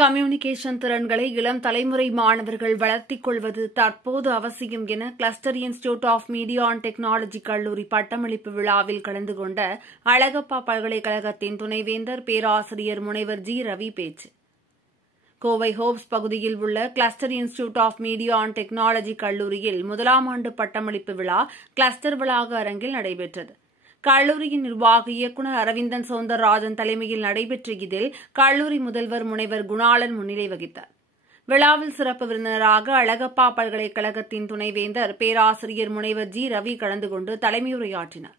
Communication திறன்களை இளம் தலைமுறை மாணவர்கள் வளர்த்திக் கொள்வது தற்போது அவசியம் என cluster institute of media and technology கல்லூரி பட்டமளிப்பு விழாவில் கலந்து கொண்ட அழகப்பா பல்கலைக்கழகத்தின் துணைவேந்தர் பேராசிரியர் முனைவர் ஜி ரவி பேச்சு. கோவை ஹோப்ஸ் பகுதியில் உள்ள cluster institute of media and technology கல்லூரியில் முதலாம் ஆண்டு பட்டமளிப்பு விழா கிளஸ்டர் வளாக அரங்கில் நடைபெற்றது. கல்லூரியின் நிர்வாக இயக்குநர் அரவிந்தன் சௌந்தரராஜன் தலைமையில் நடைபெற்ற இதில் கல்லூரி முதல்வர் முனைவர் குணாளன் முன்னிலை வகித்தார். விழாவில் சிறப்பு விருந்தினராக அழகப்பா பல்கலைக்கழகத்தின் துணைவேந்தர் பேராசிரியர் முனைவர் ஜி ரவி கலந்து கொண்டு தலைமையுரையாற்றினார்.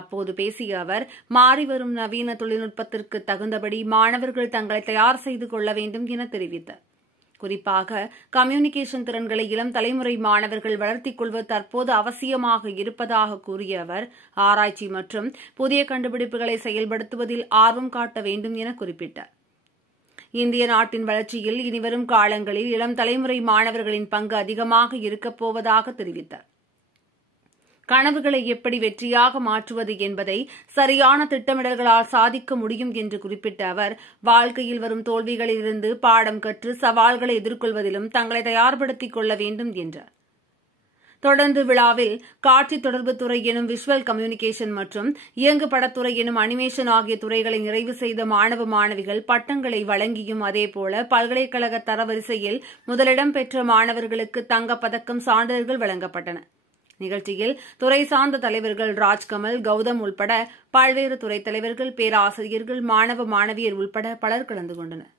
அப்போது பேசிய அவர், மாறிவரும் நவீன தொழில்நுட்பத்திற்கு தகுந்தபடி மாணவர்கள் தங்களை தயார் செய்து கொள்ள வேண்டும் என தெரிவித்தார். குறிப்பாக கம்யூனிகேஷன் திறன்களை இளம் தலைமுறை மாணவர்கள் வளர்த்திக் கொள்வது தற்போது அவசியமாக இருப்பதாக கூறிய அவர், ஆராய்ச்சி மற்றும் புதிய கண்டுபிடிப்புகளை செயல்படுத்துவதில் ஆர்வம் காட்ட வேண்டும் என குறிப்பிட்டார். இந்திய நாட்டின் வளர்ச்சியில் இனிவரும் காலங்களில் இளம் தலைமுறை மாணவர்களின் பங்கு அதிகமாக இருக்கப் போவதாக தெரிவித்தார். கனவுகளை எப்படி வெற்றியாக மாற்றுவது என்பதை சரியான திட்டமிடல்களால் சாதிக்க முடியும் என்று குறிப்பிட்ட அவர், வாழ்க்கையில் வரும் தோல்விகளிலிருந்து பாடம் கற்று சவால்களை எதிர்கொள்வதிலும் தங்களை தயார்படுத்திக் கொள்ள வேண்டும் என்றார். தொடர்ந்து விழாவில் காட்சி தொடர்புத்துறை எனும் விஷுவல் கம்யூனிகேஷன் மற்றும் இயங்கு படத்துறை எனும் அனிமேஷன் ஆகிய துறைகளை நிறைவு செய்த மாணவ மாணவிகள் பட்டங்களை வழங்கியும், அதேபோல பல்கலைக்கழக தரவரிசையில் முதலிடம் பெற்ற மாணவர்களுக்கு தங்கப்பதக்கம், சான்றிதழ்கள் வழங்கப்பட்டன. நிகழ்ச்சியில் துறை சார்ந்த தலைவர்கள் ராஜ்கமல், கௌதம் உள்பட பல்வேறு துறை தலைவர்கள், பேராசிரியர்கள், மாணவ மாணவியர் உள்பட பலர் கலந்து கொண்டனர்.